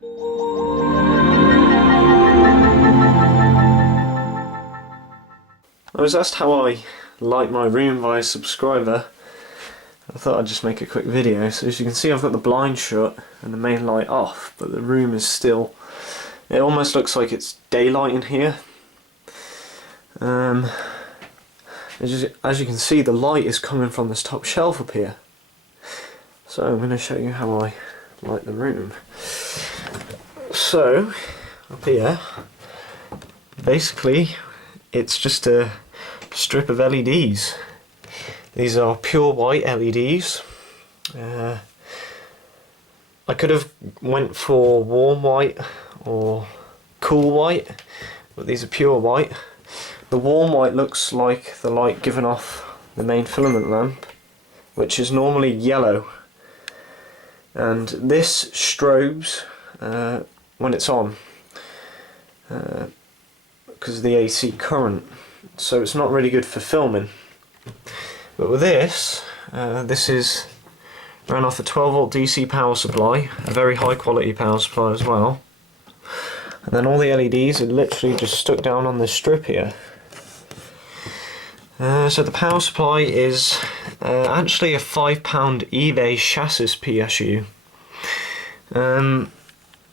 I was asked how I light my room by a subscriber. I thought I'd just make a quick video. So as you can see, I've got the blind shut and the main light off, but the room is still, it almost looks like it's daylight in here. As you can see, the light is coming from this top shelf up here. So I'm going to show you how I light the room. So up here, basically it's just a strip of LEDs. These are pure white LEDs. I could have went for warm white or cool white, but these are pure white. The warm white looks like the light given off the main filament lamp, which is normally yellow, and this strobes when it's on because of the AC current, so it's not really good for filming. But with this, this is ran off a 12 volt DC power supply, a very high quality power supply as well, and then all the LEDs are literally just stuck down on this strip here. So the power supply is actually a £5 eBay chassis PSU.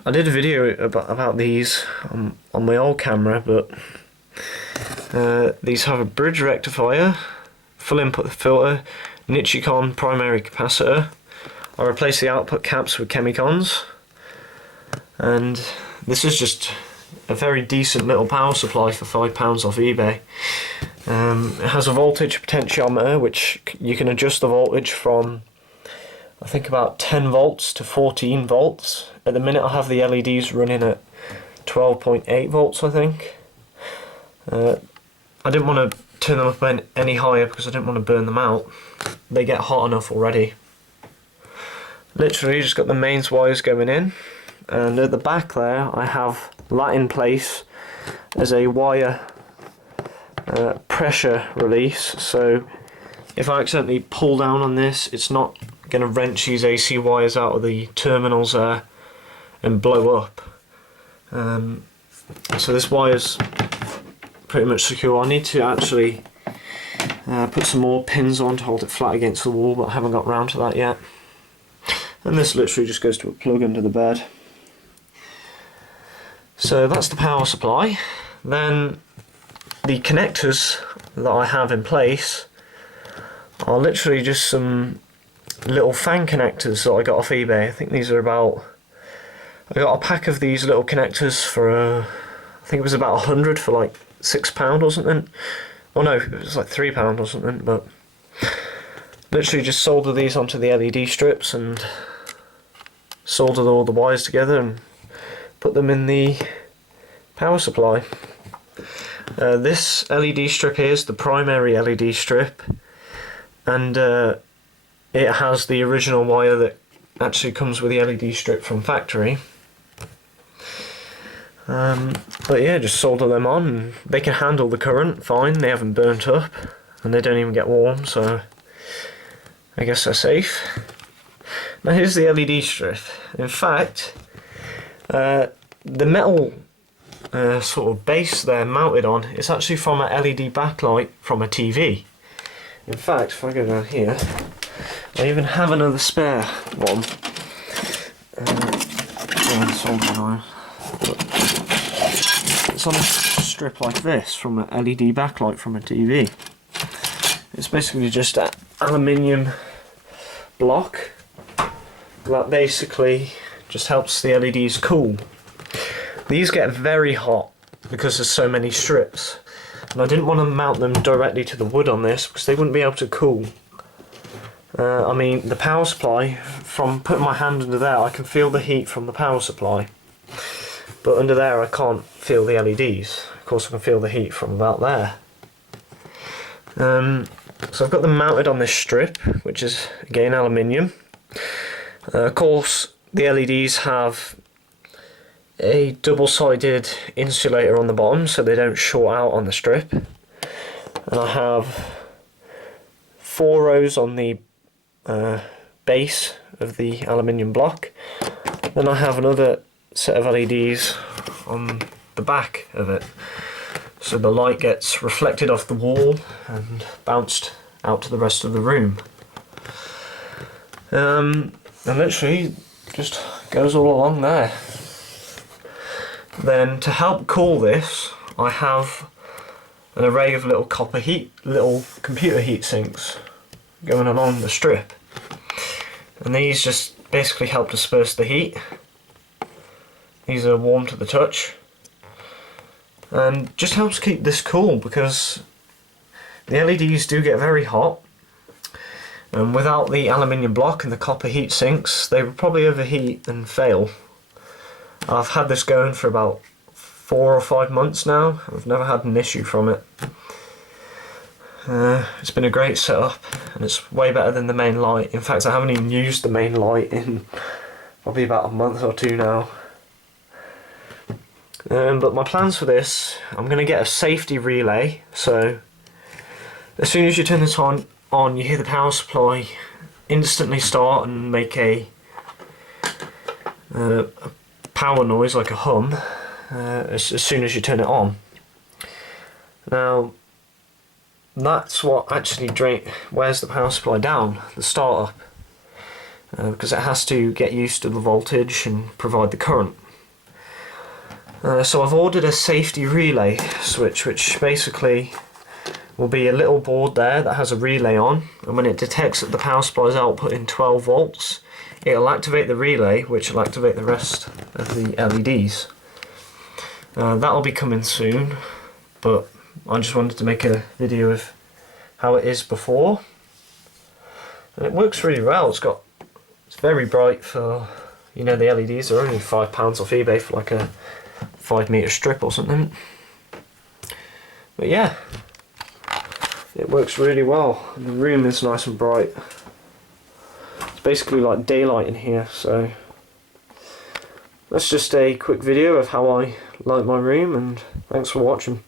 I did a video about these on my old camera, but these have a bridge rectifier, full input filter, Nichicon primary capacitor. I replaced the output caps with Chemicons, and this is just a very decent little power supply for £5 off eBay. It has a voltage potentiometer, which you can adjust the voltage from, I think, about 10 volts to 14 volts. At the minute I have the LEDs running at 12.8 volts, I think. I didn't want to turn them up any higher because I didn't want to burn them out. They get hot enough already. Literally just got the mains wires going in, and at the back there I have that in place as a wire pressure release, so if I accidentally pull down on this, it's not going to wrench these AC wires out of the terminals there and blow up. So this wire's pretty much secure. I need to actually put some more pins on to hold it flat against the wall, but I haven't got round to that yet. And this literally just goes to a plug under the bed. So that's the power supply. Then the connectors that I have in place are literally just some little fan connectors that I got off eBay. I think these are about, I got a pack of these little connectors for I think it was about 100 for like £6 or something. Oh no, it was like £3 or something, but literally just solder these onto the LED strips and soldered all the wires together and put them in the power supply. This LED strip here is the primary LED strip, and it has the original wire that actually comes with the LED strip from factory. But yeah, just solder them on and they can handle the current fine. They haven't burnt up and they don't even get warm, so I guess they're safe. Now here's the LED strip. In fact, the metal sort of base they're mounted on, it's actually from a LED backlight from a TV. In fact, if I go down here, I even have another spare one. It's on a strip like this from an LED backlight from a TV. It's basically just an aluminium block that basically just helps the LEDs cool. These get very hot because there's so many strips, and I didn't want to mount them directly to the wood on this because they wouldn't be able to cool. I mean, the power supply, from putting my hand under there, I can feel the heat from the power supply, but under there I can't feel the LEDs. Of course I can feel the heat from about there. So I've got them mounted on this strip, which is again aluminium. Of course the LEDs have a double-sided insulator on the bottom so they don't short out on the strip, and I have 4 rows on the base of the aluminium block. Then I have another set of LEDs on the back of it, so the light gets reflected off the wall and bounced out to the rest of the room. And literally just goes all along there. Then to help cool this, I have an array of little little computer heat sinks going along the strip, and these just basically help disperse the heat. These are warm to the touch and just helps keep this cool, because the LEDs do get very hot, and without the aluminium block and the copper heat sinks they would probably overheat and fail. I've had this going for about 4 or 5 months now. I've never had an issue from it. It's been a great setup, and it's way better than the main light. In fact, I haven't even used the main light in probably about a month or two now. But my plans for this, I'm going to get a safety relay, so as soon as you turn this on you hear the power supply instantly start and make a power noise, like a hum, as soon as you turn it on. Now that's what actually wears the power supply down, the startup, because it has to get used to the voltage and provide the current. So I've ordered a safety relay switch, which basically will be a little board there that has a relay on, and when it detects that the power supply is outputting 12 volts, it'll activate the relay, which will activate the rest of the LEDs. That'll be coming soon, but I just wanted to make a video of how it is before. And it works really well. It's very bright for, you know, the LEDs are only £5 off eBay for like a 5-metre strip or something. But yeah, it works really well. The room is nice and bright. It's basically like daylight in here, so that's just a quick video of how I like my room, and thanks for watching.